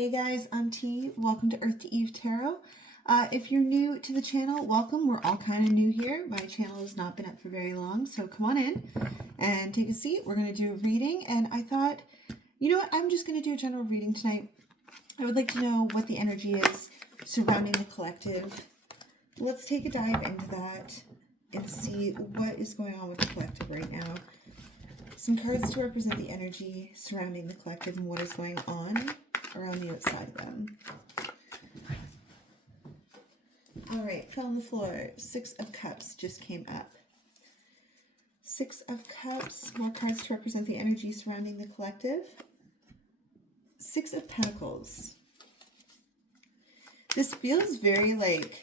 Hey guys, I'm T. Welcome to Earth to Eve Tarot. If you're new to the channel, welcome. We're all kind of new here. My channel has not been up for very long, so come on in and take a seat. We're going to do a reading, and I thought, you know what, I'm just going to do a general reading tonight. I would like to know what the energy is surrounding the collective. Let's take a dive into that and see what is going on with the collective right now. Some cards to represent the energy surrounding the collective and what is going on around the outside of them. All right, fell on the floor. 6 of Cups just came up. 6 of Cups, more cards to represent the energy surrounding the collective. 6 of Pentacles. This feels very like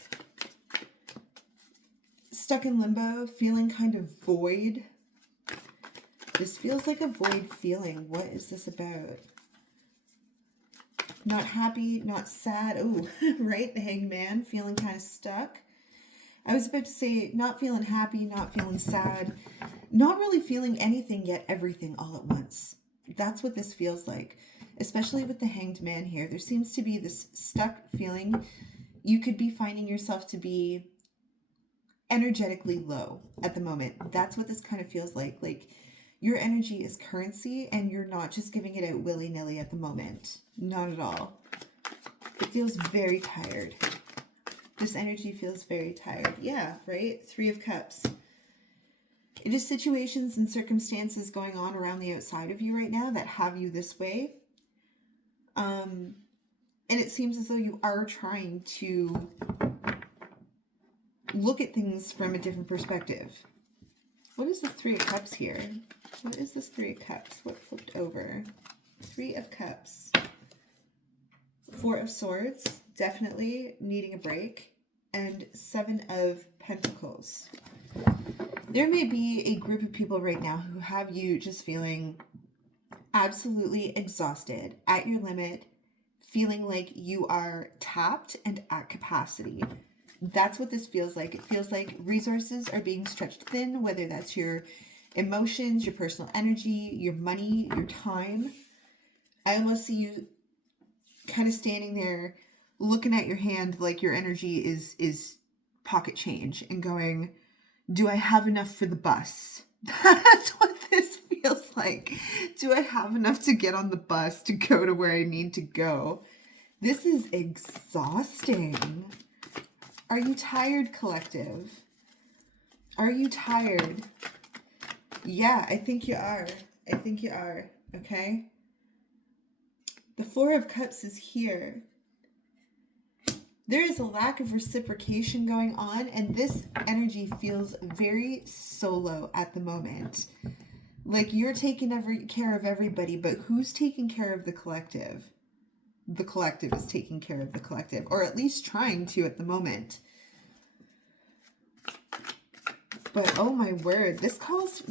stuck in limbo, feeling kind of void. This feels like a void feeling. What is this about? Not happy, not sad. Oh, right? The Hanged Man, feeling kind of stuck. I was about to say not feeling happy, not feeling sad, not really feeling anything yet everything all at once. That's what this feels like, especially with the Hanged Man here. There seems to be this stuck feeling. You could be finding yourself to be energetically low at the moment. That's what this kind of feels like. Like your energy is currency and you're not just giving it out willy-nilly at the moment. Not at all. It feels very tired. This energy feels very tired. Yeah, right? 3 of Cups. It is situations and circumstances going on around the outside of you right now that have you this way. And it seems as though you are trying to look at things from a different perspective. What is the 3 of Cups here? What is this 3 of Cups? What flipped over? 3 of Cups. 4 of Swords, definitely needing a break. And 7 of Pentacles. There may be a group of people right now who have you just feeling absolutely exhausted, at your limit, feeling like you are tapped and at capacity. That's what this feels like. It feels like resources are being stretched thin, whether that's your emotions, your personal energy, your money, your time. I almost see you kind of standing there looking at your hand like your energy is pocket change and going, do I have enough for the bus? That's what this feels like. Do I have enough to get on the bus to go to where I need to go? This is exhausting. Are you tired, collective? Are you tired? Yeah, I think you are. I think you are. Okay? The 4 of Cups is here. There is a lack of reciprocation going on, and this energy feels very solo at the moment. Like you're taking care of everybody, but who's taking care of the collective? The collective is taking care of the collective, or at least trying to at the moment. But oh my word, this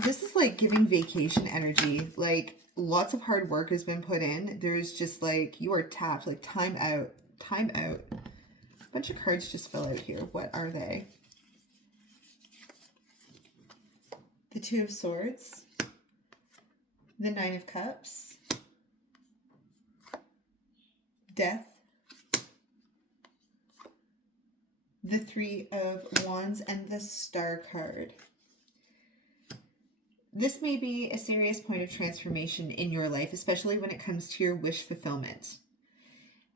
is like giving vacation energy. Like lots of hard work has been put in. There's just like, you are tapped, like time out, time out. A bunch of cards just fell out here. What are they? The 2 of Swords, the 9 of Cups, Death, the 3 of Wands, and the Star card. This may be a serious point of transformation in your life, especially when it comes to your wish fulfillment.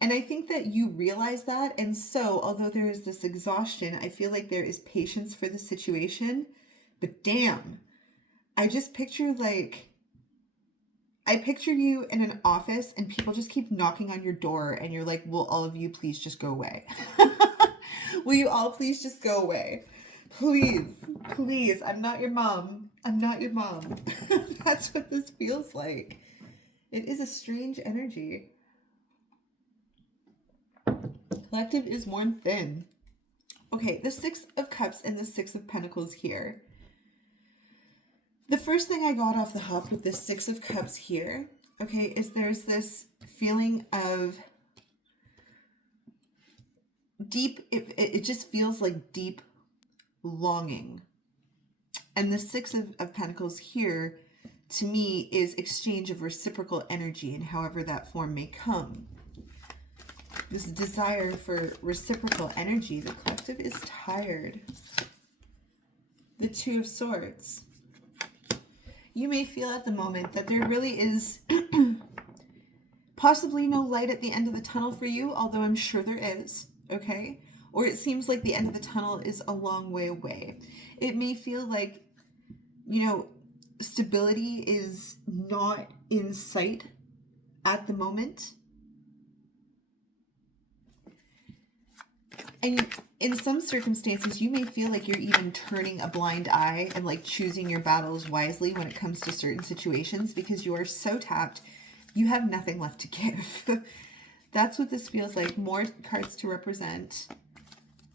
And I think that you realize that. And so, although there is this exhaustion, I feel like there is patience for the situation. But damn, I just picture I picture you in an office and people just keep knocking on your door and you're like, will all of you please just go away? Will you all please just go away? Please, please. I'm not your mom. I'm not your mom. That's what this feels like. It is a strange energy. Collective is worn thin. Okay, the 6 of Cups and the 6 of Pentacles here. The first thing I got off the hop with this 6 of Cups here, okay, is there's this feeling of deep, it just feels like deep longing. And the 6 of Pentacles here, to me, is exchange of reciprocal energy, and however that form may come. this desire for reciprocal energy. The collective is tired. The Two of Swords. You may feel at the moment that there really is possibly no light at the end of the tunnel for you, although I'm sure there is, okay? Or it seems like the end of the tunnel is a long way away. It may feel like, you know, stability is not in sight at the moment. And in some circumstances, you may feel like you're even turning a blind eye and like choosing your battles wisely when it comes to certain situations because you are so tapped, you have nothing left to give. That's what this feels like. More cards to represent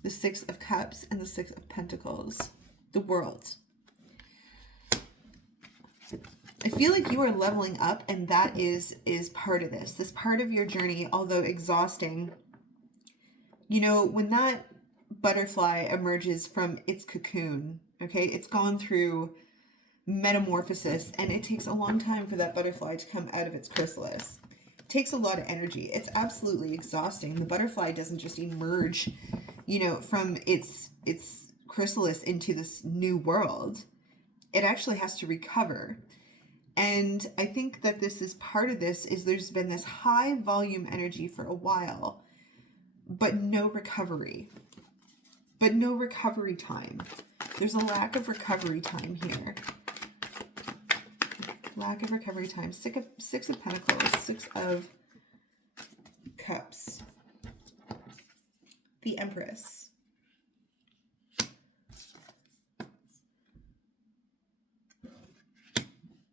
the Six of Cups and the Six of Pentacles. The World. I feel like you are leveling up, and that is part of this. This part of your journey, although exhausting. You know, when that butterfly emerges from its cocoon, okay, it's gone through metamorphosis, and it takes a long time for that butterfly to come out of its chrysalis. It takes a lot of energy. It's absolutely exhausting. The butterfly doesn't just emerge, you know, from its chrysalis into this new world. It actually has to recover. And I think that this is part of this, is there's been this high volume energy for a while, but no recovery. But no recovery time. There's a lack of recovery time here. Lack of recovery time. Six of Pentacles. Six of Cups. The Empress.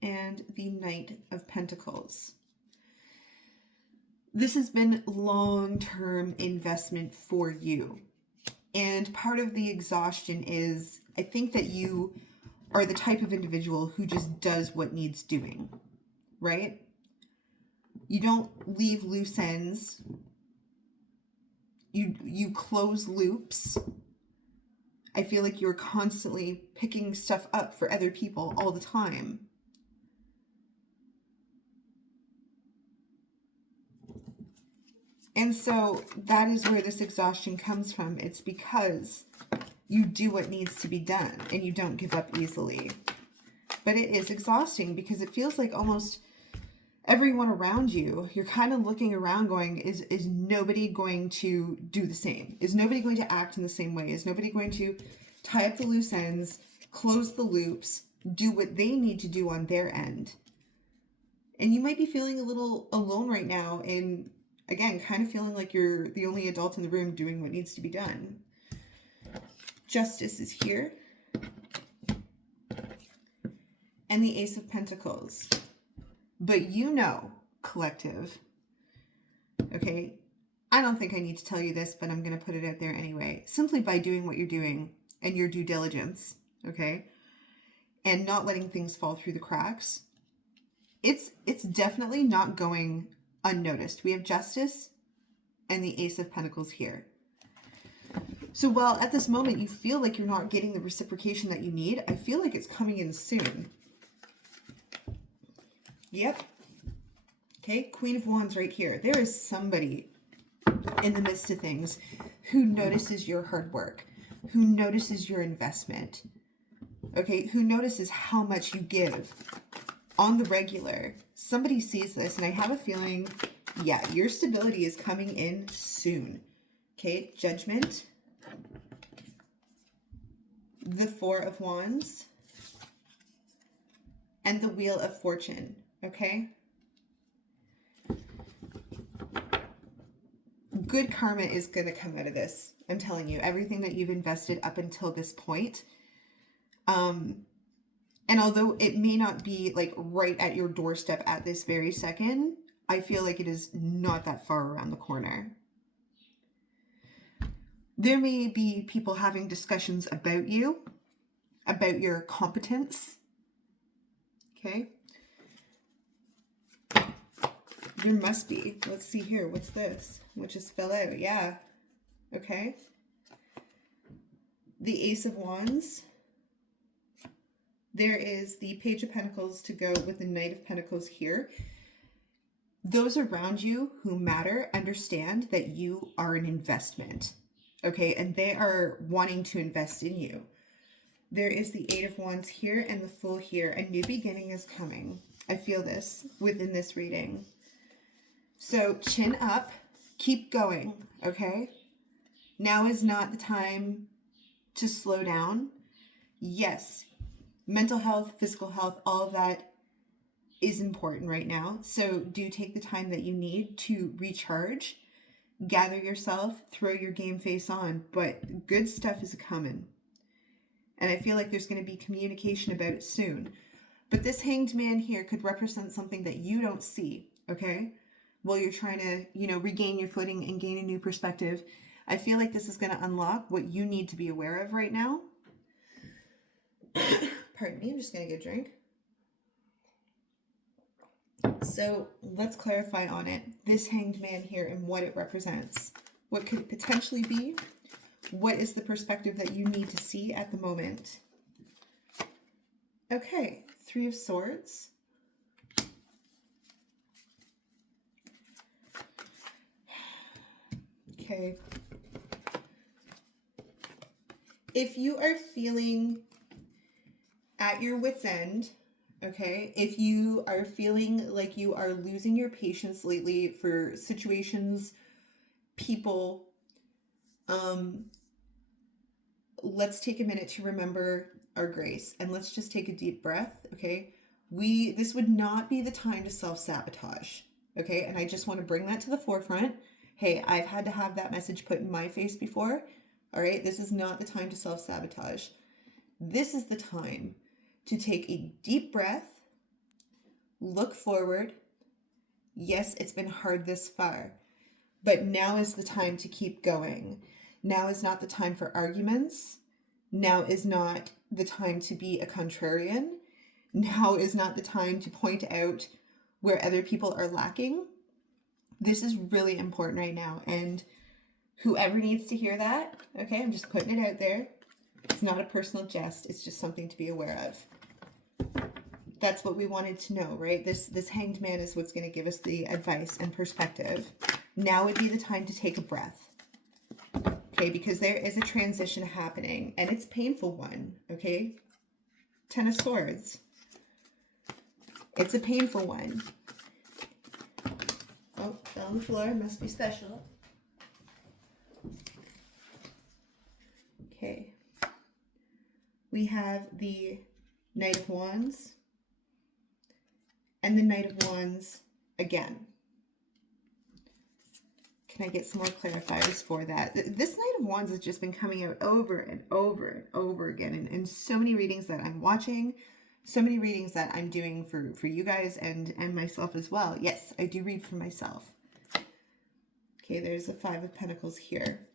And the Knight of Pentacles. This has been long-term investment for you. And part of the exhaustion is, I think that you are the type of individual who just does what needs doing, right? You don't leave loose ends. You close loops. I feel like you're constantly picking stuff up for other people all the time. And so that is where this exhaustion comes from. It's because you do what needs to be done and you don't give up easily. But it is exhausting because it feels like almost everyone around you, you're kind of looking around going, is nobody going to do the same? Is nobody going to act in the same way? Is nobody going to tie up the loose ends, close the loops, do what they need to do on their end? And you might be feeling a little alone right now, and again, kind of feeling like you're the only adult in the room doing what needs to be done. Justice is here. And the Ace of Pentacles. But you know, collective, okay, I don't think I need to tell you this, but I'm going to put it out there anyway. Simply by doing what you're doing and your due diligence, okay, and not letting things fall through the cracks, it's definitely not going unnoticed. We have Justice and the Ace of Pentacles here. So while at this moment you feel like you're not getting the reciprocation that you need, I feel like it's coming in soon. Yep. Okay, Queen of Wands right here. There is somebody in the midst of things who notices your hard work, who notices your investment, okay, who notices how much you give on the regular. Somebody sees this, and I have a feeling, yeah, your stability is coming in soon. Okay, Judgment, the Four of Wands, and the Wheel of Fortune, okay? Good karma is going to come out of this. I'm telling you, everything that you've invested up until this point. And although it may not be like right at your doorstep at this very second, I feel like it is not that far around the corner. There may be people having discussions about you, about your competence. Okay. There must be. Let's see here. What's this? What just fell out? Yeah. Okay. The Ace of Wands. There is the Page of Pentacles to go with the Knight of Pentacles here. those around you who matter understand that you are an investment, okay? And they are wanting to invest in you. There is the Eight of Wands here and the Fool here. A new beginning is coming. I feel this within this reading. So chin up, keep going, okay? Now is not the time to slow down. Yes, mental health, physical health, all of that is important right now. So do take the time that you need to recharge, gather yourself, throw your game face on, but good stuff is coming. And I feel like there's going to be communication about it soon. But this Hanged Man here could represent something that you don't see, okay? While you're trying to, regain your footing and gain a new perspective. I feel like this is going to unlock what you need to be aware of right now. Pardon me, I'm just going to get a drink. So let's clarify on it. This Hanged Man here and what it represents. What could it potentially be? What is the perspective that you need to see at the moment? Okay, Three of Swords. Okay. If you are feeling at your wit's end, okay, if you are feeling like you are losing your patience lately for situations, people, let's take a minute to remember our grace and let's just take a deep breath, okay? This would not be the time to self-sabotage, okay? And I just want to bring that to the forefront. Hey, I've had to have that message put in my face before, all right? This is not the time to self-sabotage. This is the time to take a deep breath, look forward. Yes, it's been hard this far, but now is the time to keep going. Now is not the time for arguments. Now is not the time to be a contrarian. Now is not the time to point out where other people are lacking. This is really important right now. And whoever needs to hear that, okay, I'm just putting it out there. It's not a personal jest. It's just something to be aware of. That's what we wanted to know, right? This Hanged Man is what's going to give us the advice and perspective. Now would be the time to take a breath. Okay, because there is a transition happening, and it's a painful one, okay? Ten of Swords. It's a painful one. Oh, fell on the floor. Must be special. Okay. We have the Knight of Wands and the Knight of Wands again. Can I get some more clarifiers for that? This Knight of Wands has just been coming out over and over and over again in so many readings that I'm watching, so many readings that I'm doing for you guys and myself as well. Yes, I do read for myself. Okay, there's the Five of Pentacles here.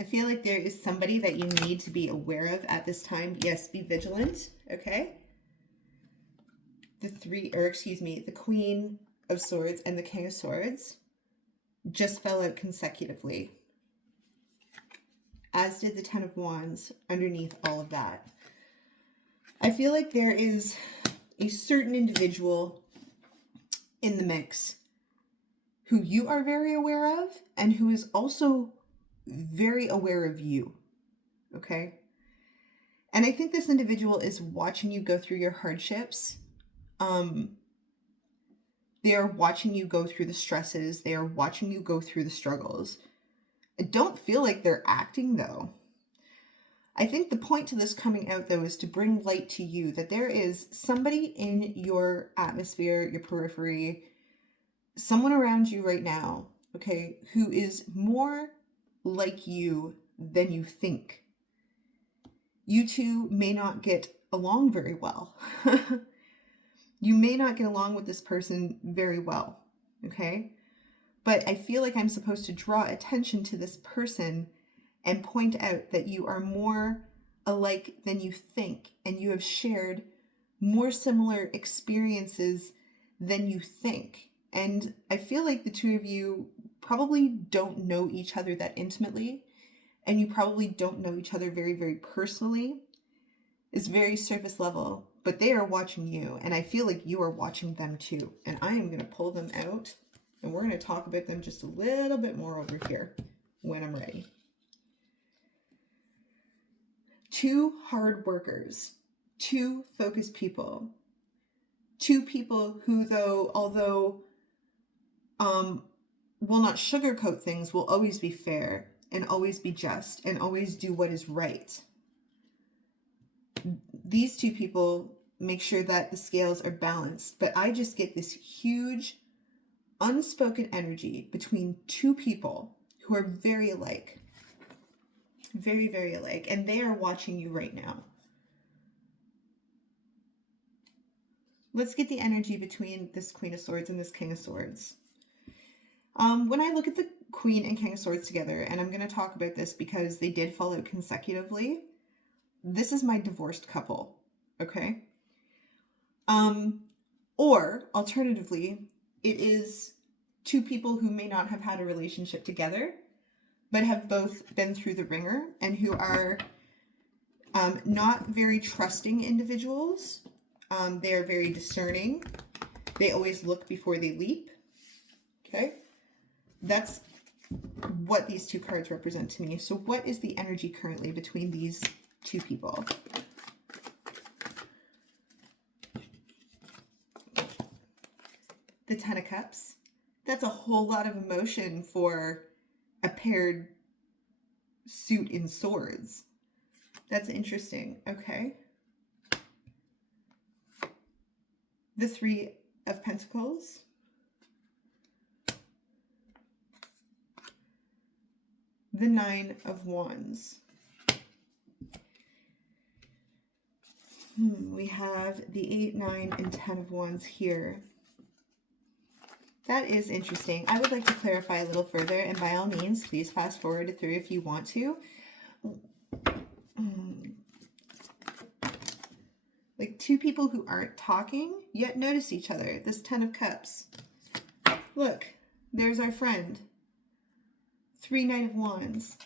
I feel like there is somebody that you need to be aware of at this time. Yes, be vigilant, okay? The Queen of Swords and the King of Swords just fell out consecutively, as did the Ten of Wands underneath all of that. I feel like there is a certain individual in the mix who you are very aware of and who is also very aware of you, okay? And I think this individual is watching you go through your hardships. They are watching you go through the stresses. They are watching you go through the struggles. I don't feel like they're acting, though. I think the point to this coming out, though, is to bring light to you that there is somebody in your atmosphere, your periphery, someone around you right now, okay, who is more like you than you think. You two may not get along very well. You may not get along with this person very well, okay? But I feel like I'm supposed to draw attention to this person and point out that you are more alike than you think, and you have shared more similar experiences than you think. And I feel like the two of you probably don't know each other that intimately, and you probably don't know each other very, very personally. It's very surface level. but they are watching you, and I feel like you are watching them too. And I am going to pull them out, and we're going to talk about them just a little bit more over here when I'm ready. 2 hard workers, 2 focused people, 2 people who, although will not sugarcoat things, will always be fair and always be just and always do what is right. These 2 people make sure that the scales are balanced, but I just get this huge unspoken energy between 2 people who are very alike. Very, very alike. And they are watching you right now. Let's get the energy between this Queen of Swords and this King of Swords. When I look at the Queen and King of Swords together, and I'm going to talk about this because they did fall out consecutively, this is my divorced couple, okay? Or, alternatively, it is 2 people who may not have had a relationship together, but have both been through the ringer and who are not very trusting individuals. They are very discerning. They always look before they leap. Okay? That's what these 2 cards represent to me. So what is the energy currently between these 2 people? The 10 of Cups. That's a whole lot of emotion for a paired suit in swords. That's interesting. Okay. The 3 of Pentacles. The 9 of Wands. We have the 8, 9, and 10 of Wands here. That is interesting. I would like to clarify a little further, and by all means, please fast forward through if you want to. Like 2 people who aren't talking, yet notice each other. This 10 of Cups. Look, there's our friend. 3, 9 of Wands.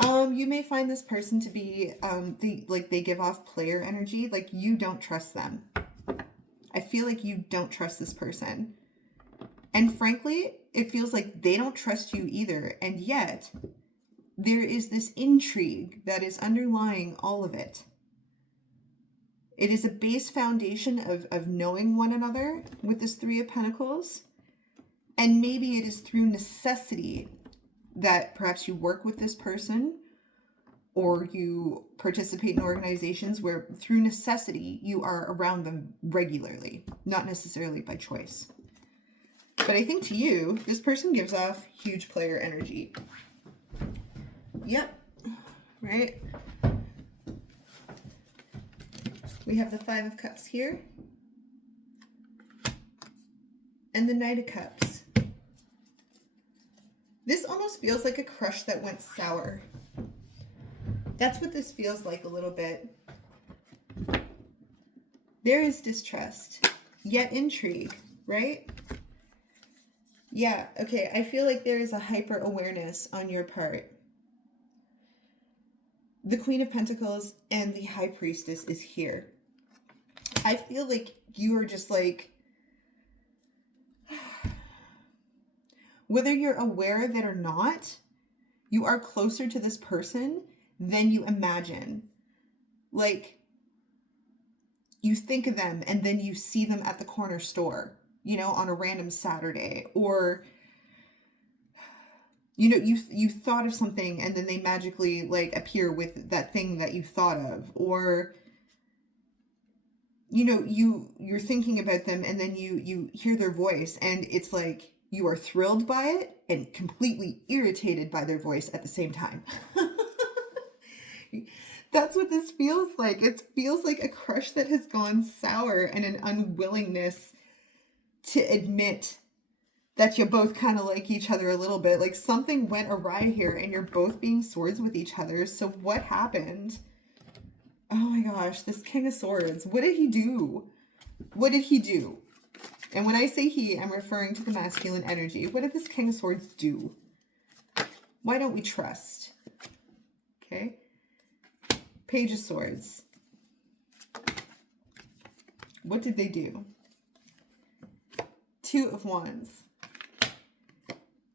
You may find this person to be, they give off player energy. Like, you don't trust them. I feel like you don't trust this person. And frankly, it feels like they don't trust you either. And yet, there is this intrigue that is underlying all of it. It is a base foundation of knowing one another with this 3 of Pentacles. And maybe it is through necessity that perhaps you work with this person or you participate in organizations where through necessity you are around them regularly, not necessarily by choice. But I think to you, this person gives off huge player energy. Yep, right? We have the 5 of Cups here. And the Knight of Cups. This almost feels like a crush that went sour. That's what this feels like a little bit. There is distrust, yet intrigue, right? Yeah, okay, I feel like there is a hyper-awareness on your part. The Queen of Pentacles and the High Priestess is here. I feel like you are just like, whether you're aware of it or not, you are closer to this person than you imagine. Like, you think of them and then you see them at the corner store, you know, on a random Saturday, or, you know, you thought of something and then they magically like appear with that thing that you thought of, or, you know, you're thinking about them and then you hear their voice and it's like you are thrilled by it and completely irritated by their voice at the same time. That's what this feels like. It feels like a crush that has gone sour and an unwillingness to admit that you both kind of like each other a little bit. Like something went awry here and you're both being swords with each other. So what happened? Oh my gosh, this King of Swords. What did he do? What did he do? And when I say he, I'm referring to the masculine energy. What did this King of Swords do? Why don't we trust? Okay. Page of Swords. What did they do? Two of Wands.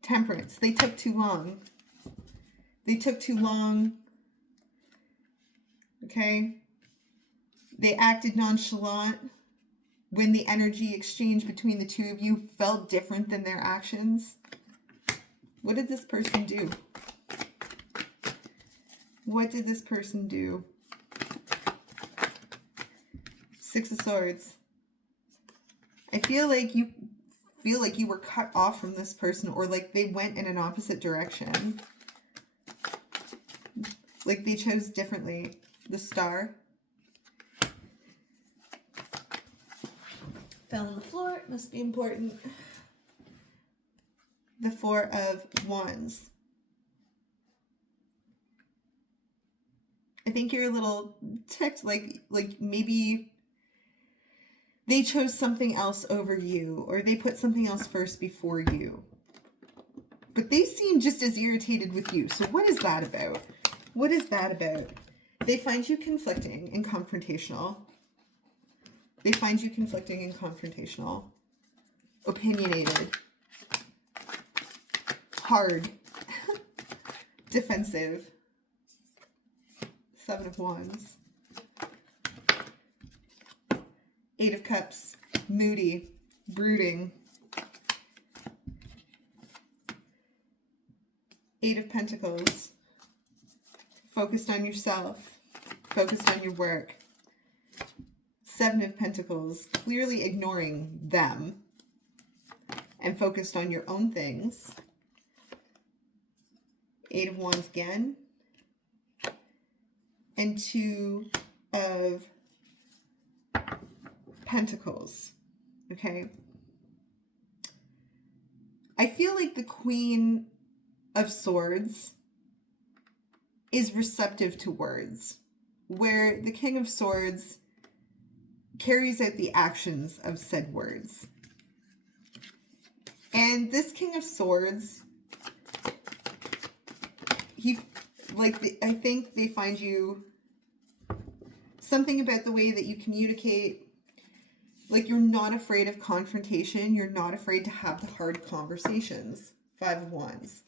Temperance. They took too long. They took too long. Okay? They acted nonchalant when the energy exchange between the two of you felt different than their actions. What did this person do? What did this person do? Six of Swords. I feel like you were cut off from this person, or like they went in an opposite direction. Like they chose differently. The Star. Fell on the floor. It must be important. The Four of Wands. I think you're a little ticked, like maybe they chose something else over you, or they put something else first before you. But they seem just as irritated with you. So what is that about? What is that about? They find you conflicting and confrontational. They find you conflicting and confrontational. Opinionated. Hard. Defensive. Seven of Wands. Eight of Cups. Moody. Brooding. Eight of Pentacles. Focused on yourself. Focused on your work. Seven of Pentacles. Clearly ignoring them. And focused on your own things. Eight of Wands again. And Two of Pentacles. Okay. I feel like the Queen of Swords is receptive to words, where the King of Swords carries out the actions of said words. And this King of Swords, I think they find you something about the way that you communicate. Like you're not afraid of confrontation. You're not afraid to have the hard conversations. Five of Wands.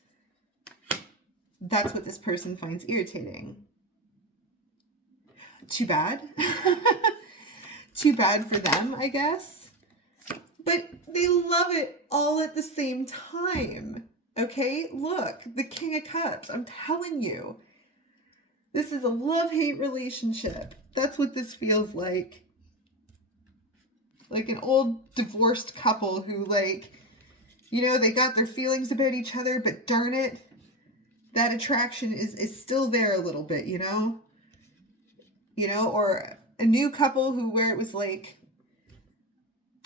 That's what this person finds irritating. Too bad. Too bad for them, I guess. But they love it all at the same time. Okay, look, the King of Cups. I'm telling you, this is a love-hate relationship. That's what this feels like. Like an old divorced couple who, like, you know, they got their feelings about each other, but darn it, that attraction is still there a little bit, you know? You know, or a new couple where it was like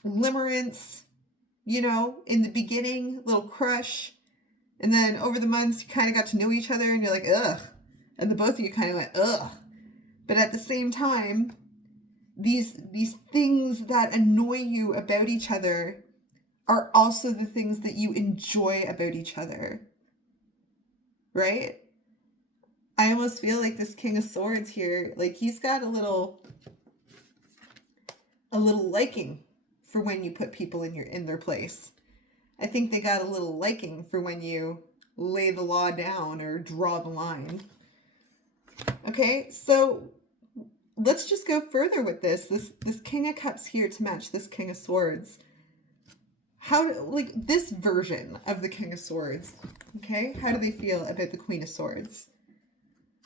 limerence, you know, in the beginning, little crush. And then over the months, you kind of got to know each other and you're like, ugh. And the both of you kind of went, ugh. But at the same time, these things that annoy you about each other are also the things that you enjoy about each other. Right? I almost feel like this King of Swords here, like he's got a little liking for when you put people in their place. I think they got a little liking for when you lay the law down or draw the line. Okay, so let's just go further with this. This King of Cups here to match this King of Swords. Like this version of the King of Swords, okay? How do they feel about the Queen of Swords?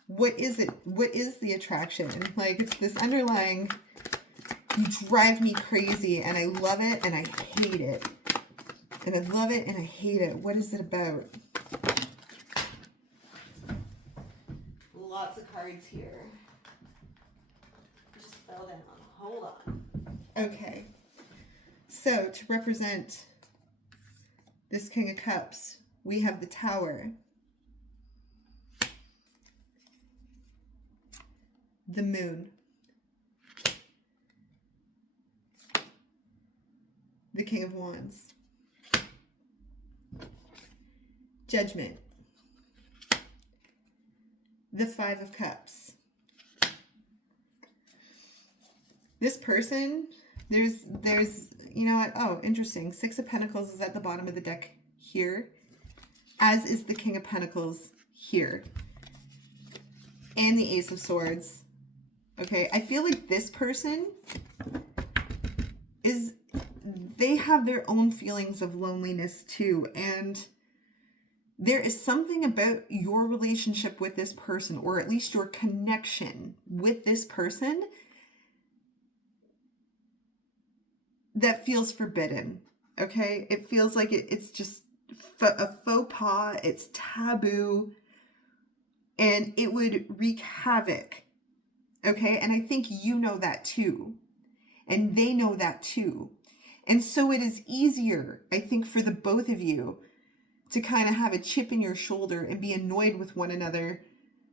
What is it? What is the attraction? Like it's this underlying, you drive me crazy and I love it and I hate it. And I love it and I hate it. What is it about? Lots of cards here. Just fell down. Hold on. Okay. So to represent this King of Cups, we have the Tower. The Moon. The King of Wands. Judgment. The Five of Cups. This person There's, you know what? Oh, interesting. Six of Pentacles is at the bottom of the deck here, as is the King of Pentacles here, and the Ace of Swords. Okay, I feel like this person is, they have their own feelings of loneliness too, and there is something about your relationship with this person, or at least your connection with this person, that feels forbidden. Okay, it feels like it's just a faux pas, it's taboo, and it would wreak havoc. Okay, and I think you know that too, and they know that too. And so it is easier, I think, for the both of you to kind of have a chip in your shoulder and be annoyed with one another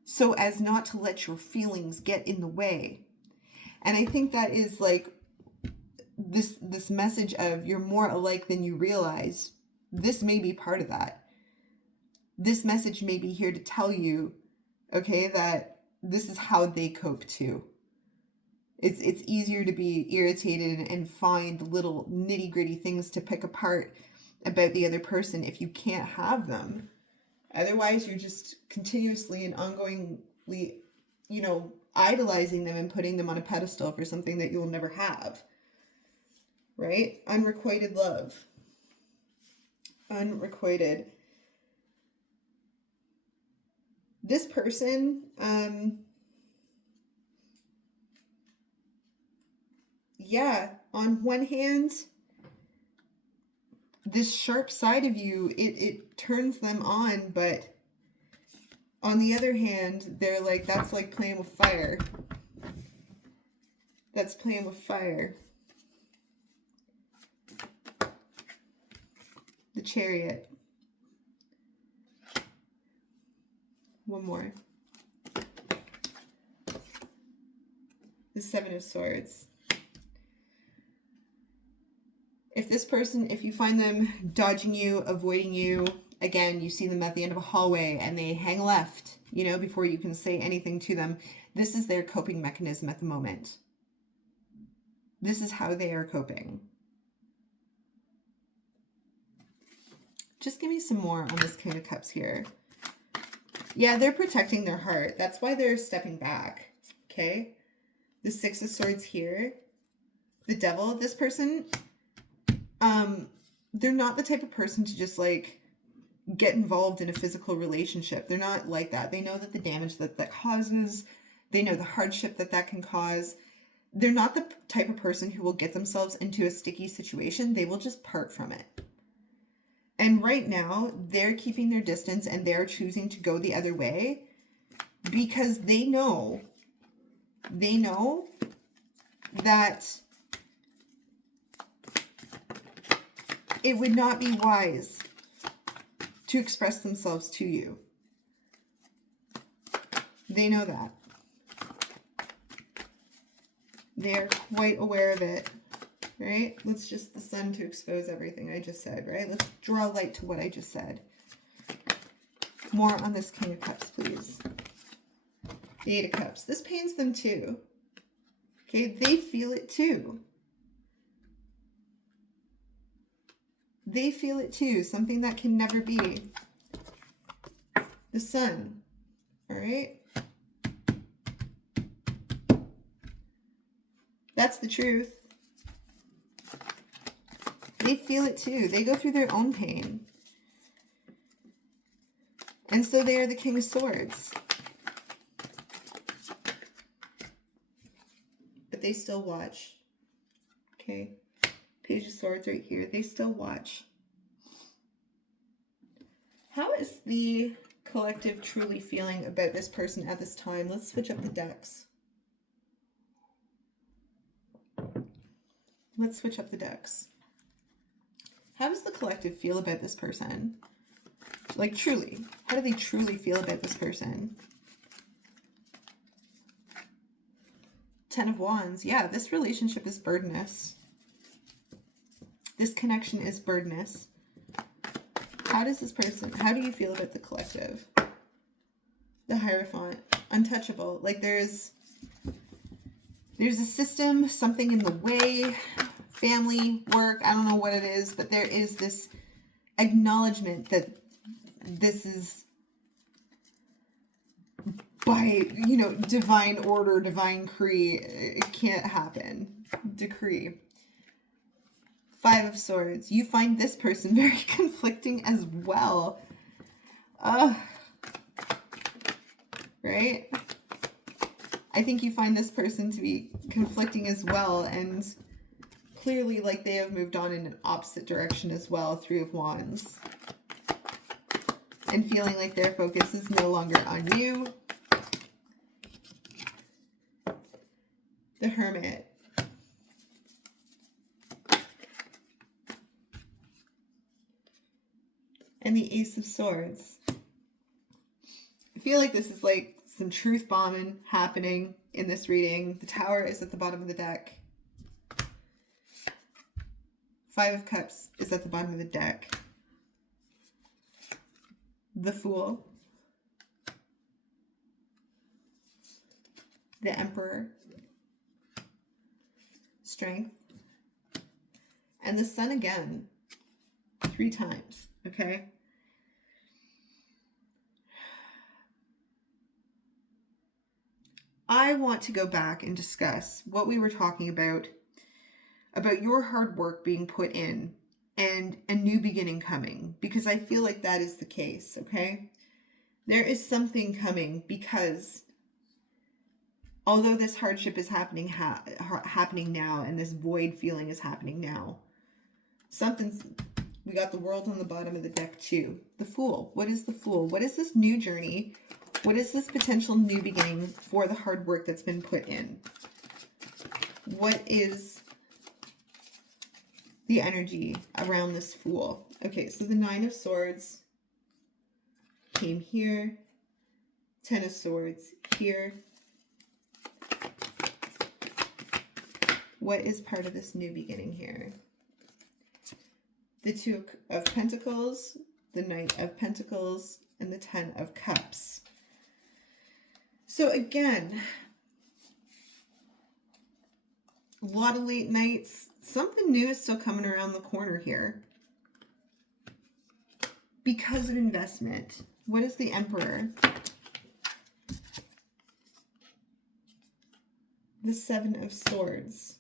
so as not to let your feelings get in the way. And I think that is like this message of you're more alike than you realize. This may be part of that. This message may be here to tell you, okay, that this is how they cope too. It's easier to be irritated and find little nitty-gritty things to pick apart about the other person if you can't have them. Otherwise, you're just continuously and ongoingly, you know, idolizing them and putting them on a pedestal for something that you'll never have. Right? Unrequited love. Unrequited. This person, yeah, on one hand, this sharp side of you, it turns them on, but on the other hand, they're like, that's like playing with fire. That's playing with fire. The Chariot. One more. The Seven of Swords. If this person, if you find them dodging you, avoiding you, again, you see them at the end of a hallway and they hang left, you know, before you can say anything to them, this is their coping mechanism at the moment. This is how they are coping. Just give me some more on this King of Cups here. Yeah, they're protecting their heart. That's why they're stepping back. Okay? The Six of Swords here. The Devil, this person, they're not the type of person to just like get involved in a physical relationship. They're not like that. They know that the damage that causes, they know the hardship that can cause. They're not the type of person who will get themselves into a sticky situation. They will just part from it. And right now, they're keeping their distance and they're choosing to go the other way because they know that it would not be wise to express themselves to you. They know that. They're quite aware of it. Right? Let's just, the Sun to expose everything I just said, right? Let's draw light to what I just said. More on this King of Cups, please. The Eight of Cups. This pains them too. Okay, they feel it too. They feel it too. Something that can never be. The Sun. All right? That's the truth. They feel it too. They go through their own pain. And so they are the King of Swords. But they still watch. Okay. Page of Swords right here. They still watch. How is the collective truly feeling about this person at this time? Let's switch up the decks. Let's switch up the decks. How does the collective feel about this person? Like, truly. How do they truly feel about this person? Ten of Wands. Yeah, this relationship is burdenous. This connection is burdenous. How does this person, how do you feel about the collective? The Hierophant. Untouchable. Like, there's There's a system, something in the way, family, work, I don't know what it is, but there is this acknowledgement that this is by, you know, divine order, divine decree. It can't happen. Decree. 5 of Swords. You find this person very conflicting as well. Right? I think you find this person to be conflicting as well, and clearly like they have moved on in an opposite direction as well. 3 of Wands. And feeling like their focus is no longer on you. The Hermit. And the Ace of Swords. I feel like this is like some truth bombing happening in this reading. The Tower is at the bottom of the deck. 5 of Cups is at the bottom of the deck. The Fool. The Emperor. Strength. And the Sun again. 3 times. Okay? I want to go back and discuss what we were talking about your hard work being put in and a new beginning coming, because I feel like that is the case, okay? There is something coming, because although this hardship is happening now, and this void feeling is happening now, we got the World on the bottom of the deck too. The Fool. What is the Fool? What is this new journey? What is this potential new beginning for the hard work that's been put in? What is the energy around this Fool? Okay, so the 9 of Swords came here. 10 of Swords here. What is part of this new beginning here? The 2 of Pentacles, the Knight of Pentacles, and the 10 of Cups. So again, a lot of late nights. Something new is still coming around the corner here. Because of investment. What is the Emperor? The 7 of Swords.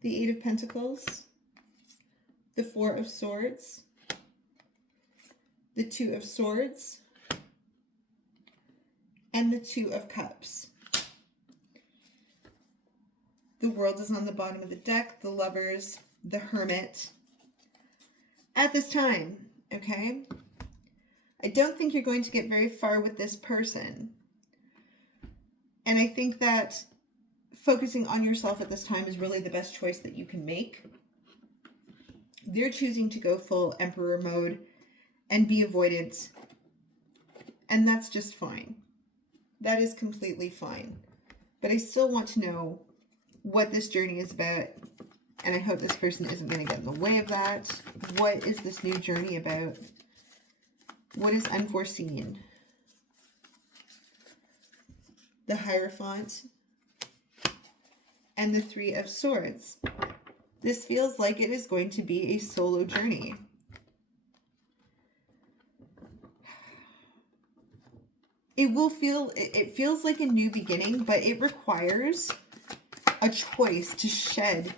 The 8 of Pentacles. The 4 of Swords. The 2 of Swords. And the 2 of Cups. The World is on the bottom of the deck. The Lovers. The Hermit. At this time, okay? I don't think you're going to get very far with this person. And I think that focusing on yourself at this time is really the best choice that you can make. They're choosing to go full Emperor mode and be avoidant. And that's just fine. That is completely fine. But I still want to know what this journey is about. And I hope this person isn't going to get in the way of that. What is this new journey about? What is unforeseen? The Hierophant. And the 3 of Swords. This feels like it is going to be a solo journey. It feels like a new beginning, but it requires a choice to shed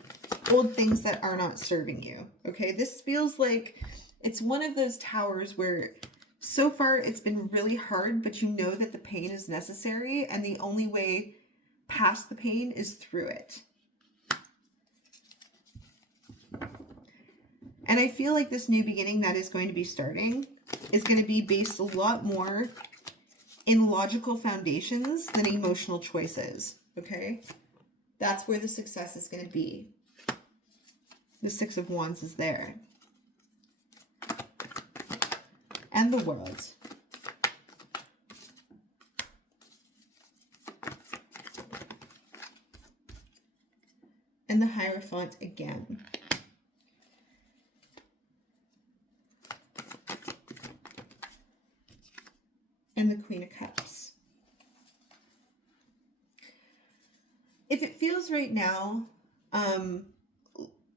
old things that are not serving you. Okay, this feels like it's one of those towers where so far it's been really hard, but you know that the pain is necessary, and the only way past the pain is through it. And I feel like this new beginning that is going to be starting is going to be based a lot more in logical foundations than emotional choices, okay? That's where the success is going to be. The 6 of Wands is there. And the World. And the Hierophant again. and the Queen of Cups. If it feels right now,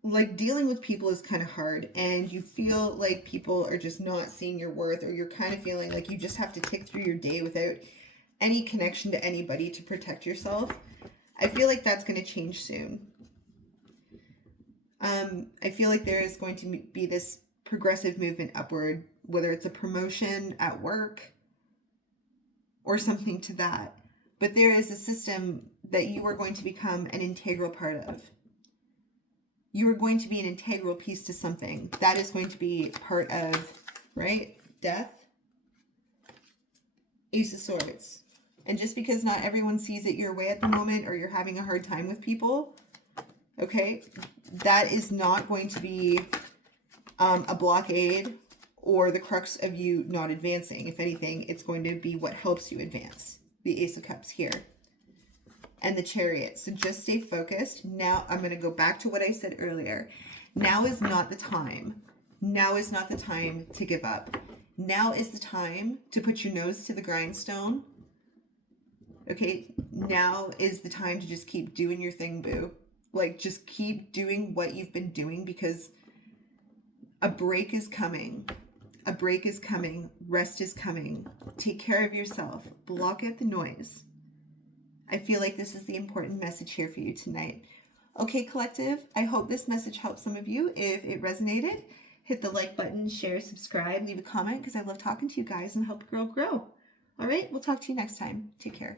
like dealing with people is kind of hard and you feel like people are just not seeing your worth, or you're kind of feeling like you just have to tick through your day without any connection to anybody to protect yourself, I feel like that's going to change soon. I feel like there is going to be this progressive movement upward, whether it's a promotion at work or something to that. But there is a system that you are going to become an integral part of. You are going to be an integral piece to something. That is going to be part of, right? Death. Ace of Swords. And just because not everyone sees it your way at the moment, or you're having a hard time with people, okay, that is not going to be a blockade or the crux of you not advancing. If anything, it's going to be what helps you advance. The Ace of Cups here. And the Chariot. So just stay focused. Now I'm going to go back to what I said earlier. Now is not the time. Now is not the time to give up. Now is the time to put your nose to the grindstone. Okay, now is the time to just keep doing your thing, boo. Like, just keep doing what you've been doing, because a break is coming. A break is coming. Rest is coming. Take care of yourself. Block out the noise. I feel like this is the important message here for you tonight. Okay, collective, I hope this message helped some of you. If it resonated, hit the like button, share, subscribe, leave a comment, because I love talking to you guys and help the girl grow. All right, we'll talk to you next time. Take care.